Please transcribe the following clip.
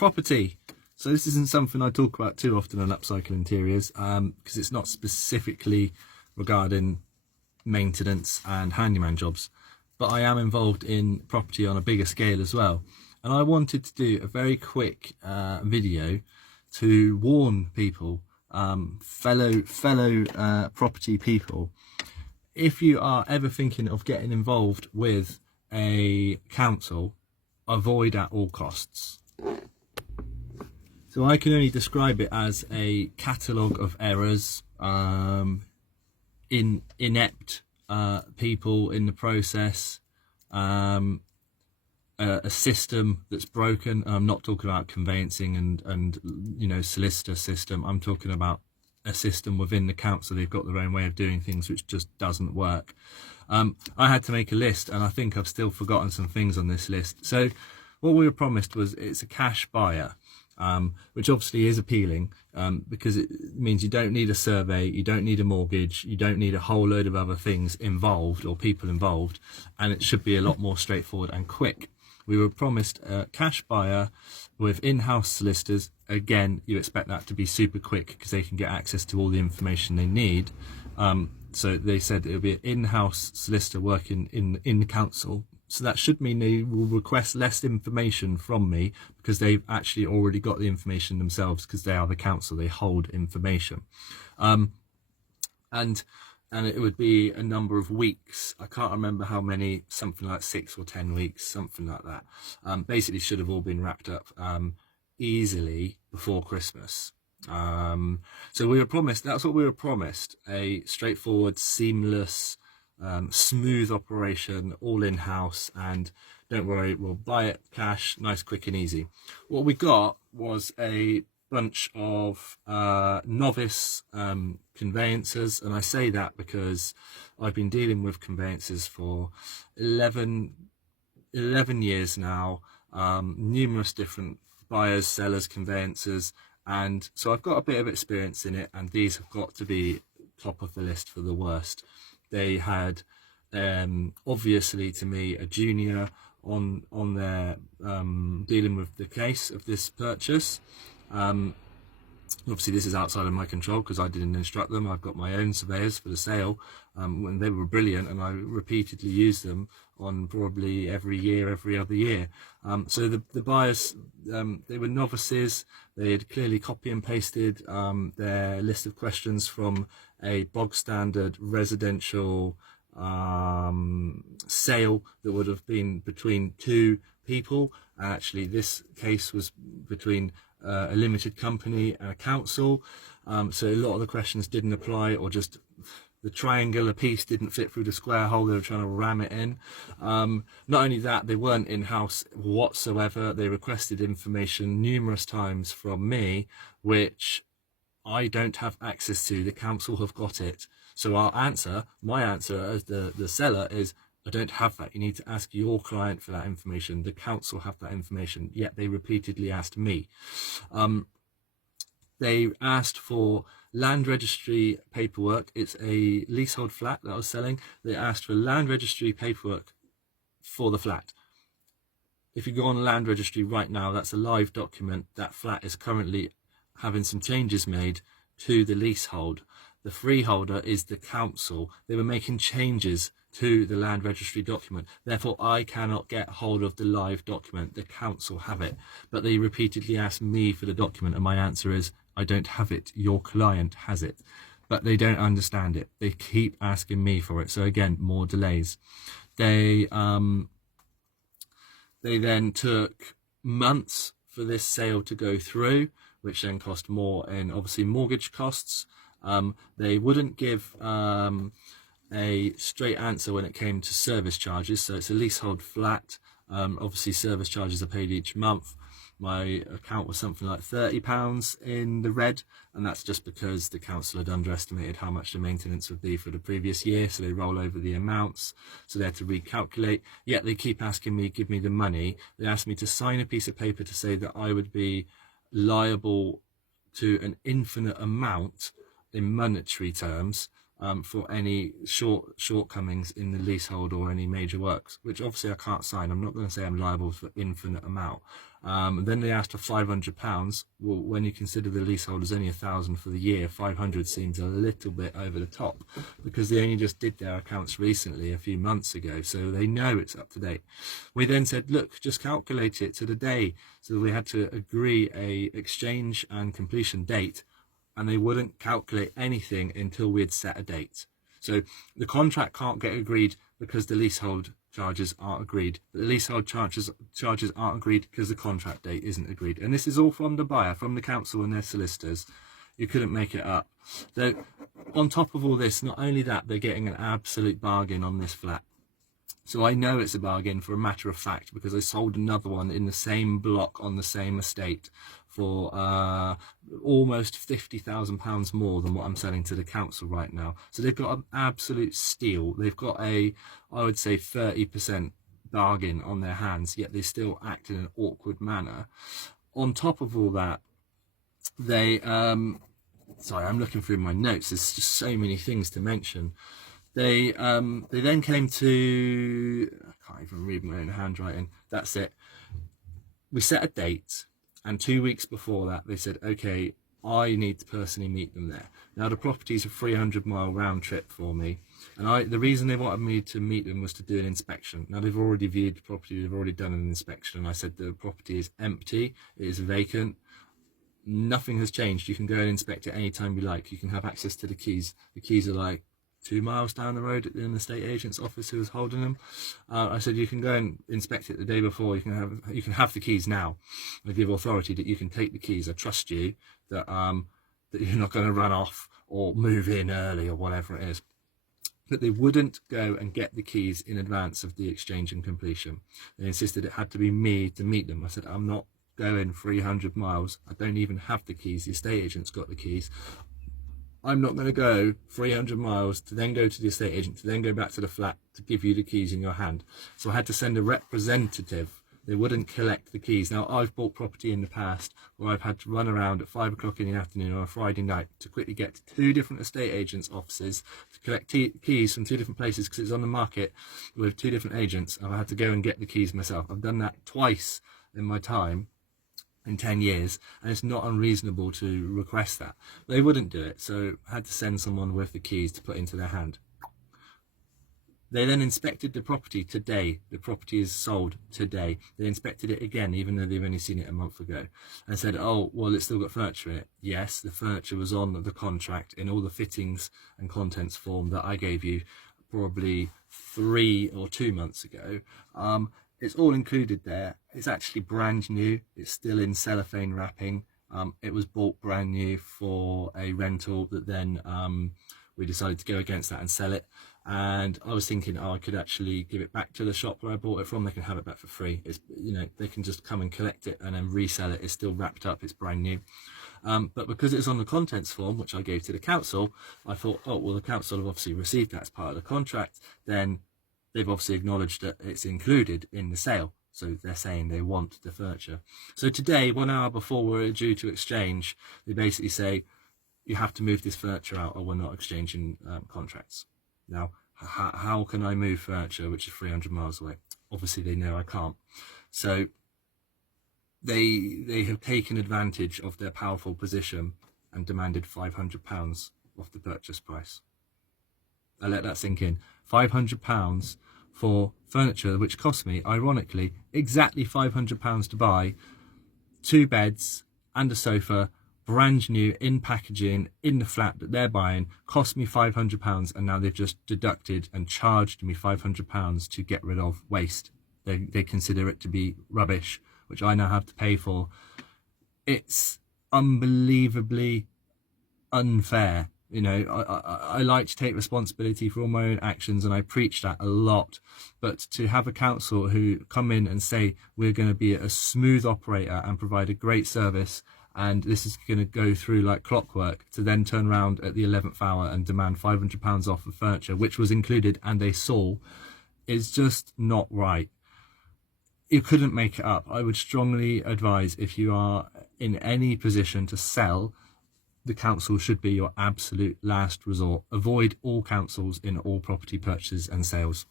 property. So this isn't something I talk about too often on Upcycle Interiors, because it's not specifically regarding maintenance and handyman jobs, but I am involved in property on a bigger scale as well. And I wanted to do a very quick video to warn people, fellow property people, if you are ever thinking of getting involved with a council, avoid at all costs. So I can only describe it as a catalogue of errors, inept people in the process, a system that's broken. I'm not talking about conveyancing and you know, solicitor system. I'm talking about a system within the council. They've got their own way of doing things which just doesn't work. I had to make a list, and I think I've still forgotten some things on this list. So what we were promised was it's a cash buyer, which obviously is appealing, because it means you don't need a survey, you don't need a mortgage, you don't need a whole load of other things involved or people involved, and it should be a lot more straightforward and quick. We were promised a cash buyer with in-house solicitors. Again, you expect that to be super quick because they can get access to all the information they need. So they said it would be an in-house solicitor working in the council. So that should mean they will request less information from me because they've actually already got the information themselves, because they are the council, they hold information. And it would be a number of weeks. I can't remember how many, something like 6 or 10 weeks, something like that. Basically should have all been wrapped up easily before Christmas. So we were promised, that's what we were promised, a straightforward, seamless, smooth operation, all in-house, and don't worry, we'll buy it cash, nice, quick and easy. What we got was a bunch of novice conveyancers, and I say that because I've been dealing with conveyancers for 11 years now, numerous different buyers, sellers, conveyancers, and so I've got a bit of experience in it, and these have got to be top of the list for the worst. They had obviously, to me, a junior on their dealing with the case of this purchase. Obviously this is outside of my control because I didn't instruct them. I've got my own surveyors for the sale, and they were brilliant, and I repeatedly used them on probably every year, every other year. So the buyers, they were novices. They had clearly copy and pasted their list of questions from a bog standard residential sale that would have been between 2 people. Actually this case was between a limited company and a council, so a lot of the questions didn't apply, or just the triangular piece didn't fit through the square hole they were trying to ram it in. Not only that, they weren't in-house whatsoever. They requested information numerous times from me which I don't have access to. The council have got it. So my answer as the seller is, I don't have that. You need to ask your client for that information. The council have that information, yet they repeatedly asked me. They asked for land registry paperwork. It's a leasehold flat that I was selling. They asked for land registry paperwork for the flat. If you go on land registry right now, that's a live document. That flat is currently having some changes made to the leasehold. The freeholder is the council. They were making changes to the land registry document. Therefore, I cannot get hold of the live document. The council have it. But they repeatedly asked me for the document, and my answer is, I don't have it. Your client has it. But they don't understand it. They keep asking me for it. So again, more delays. They then took months for this sale to go through, which then cost more in obviously mortgage costs. They wouldn't give a straight answer when it came to service charges. So it's a leasehold flat. Obviously service charges are paid each month. My account was something like £30 in the red, and that's just because the council had underestimated how much the maintenance would be for the previous year, so they roll over the amounts, so they had to recalculate. Yet they keep asking me, give me the money. They asked me to sign a piece of paper to say that I would be liable to an infinite amount in monetary terms for any shortcomings in the leasehold or any major works, which obviously I can't sign. I'm not going to say I'm liable for infinite amount. Then they asked for £500. Well, when you consider the leasehold is only 1,000 for the year, 500 seems a little bit over the top, because they only just did their accounts recently, a few months ago, so they know it's up to date. We then said, look, just calculate it to the day. So we had to agree a exchange and completion date, and they wouldn't calculate anything until we had set a date. So the contract can't get agreed because the leasehold charges aren't agreed. The leasehold charges aren't agreed because the contract date isn't agreed. And this is all from the buyer, from the council and their solicitors. You couldn't make it up. So on top of all this, not only that, they're getting an absolute bargain on this flat. So I know it's a bargain for a matter of fact, because I sold another one in the same block on the same estate for almost £50,000 more than what I'm selling to the council right now. So they've got an absolute steal. They've got I would say 30% bargain on their hands, yet they still act in an awkward manner. On top of all that, they sorry, I'm looking through my notes, there's just so many things to mention. They then came to, I can't even read my own handwriting, that's it. We set a date, and 2 weeks before that they said, okay, I need to personally meet them there. Now the property's a 300-mile round trip for me, and the reason they wanted me to meet them was to do an inspection. Now they've already viewed the property, they've already done an inspection, and I said the property is empty, it is vacant, nothing has changed. You can go and inspect it anytime you like. You can have access to the keys. The keys are like 2 miles down the road at the estate agent's office who was holding them. I said you can go and inspect it the day before. You can have the keys now. I give authority that you can take the keys. I trust you that that you're not going to run off or move in early or whatever it is. But they wouldn't go and get the keys in advance of the exchange and completion. They insisted it had to be me to meet them. I said I'm not going 300 miles. I don't even have the keys. The estate agent's got the keys. I'm not going to go 300 miles to then go to the estate agent, to then go back to the flat to give you the keys in your hand. So I had to send a representative. They wouldn't collect the keys. Now, I've bought property in the past where I've had to run around at 5 o'clock in the afternoon on a Friday night to quickly get to 2 different estate agents' offices to collect keys from 2 different places because it's on the market with 2 different agents. I've had to go and get the keys myself. I've done that twice in my time in 10 years, and it's not unreasonable to request that. They wouldn't do it, so I had to send someone with the keys to put into their hand. They then inspected the property today. The property is sold today. They inspected it again, even though they've only seen it a month ago, and said, oh, well, it's still got furniture in it. Yes, the furniture was on the contract in all the fittings and contents form that I gave you probably 3 or 2 months ago. It's all included there. It's actually brand new. It's still in cellophane wrapping. It was bought brand new for a rental that then we decided to go against that and sell it. And I was thinking, oh, I could actually give it back to the shop where I bought it from. They can have it back for free. It's, you know, they can just come and collect it and then resell it. It's still wrapped up. It's brand new. But because it's on the contents form, which I gave to the council, I thought, oh, well, the council have obviously received that as part of the contract. Then they've obviously acknowledged that it's included in the sale. So they're saying they want the furniture. So today, 1 hour before we're due to exchange, they basically say, you have to move this furniture out or we're not exchanging contracts. Now, how can I move furniture which is 300 miles away? Obviously, they know I can't. So they have taken advantage of their powerful position and demanded £500 off the purchase price. I let that sink in. £500 for furniture which cost me, ironically, exactly £500 to buy, 2 beds and a sofa, brand new in packaging in the flat that they're buying, cost me £500, and now they've just deducted and charged me £500 to get rid of waste. They consider it to be rubbish, which I now have to pay for. It's unbelievably unfair. You know, I like to take responsibility for all my own actions, and I preach that a lot. But to have a council who come in and say, we're going to be a smooth operator and provide a great service, and this is going to go through like clockwork, to then turn around at the 11th hour and demand £500 off of furniture, which was included and they saw, is just not right. You couldn't make it up. I would strongly advise, if you are in any position to sell, the council should be your absolute last resort. Avoid all councils in all property purchases and sales.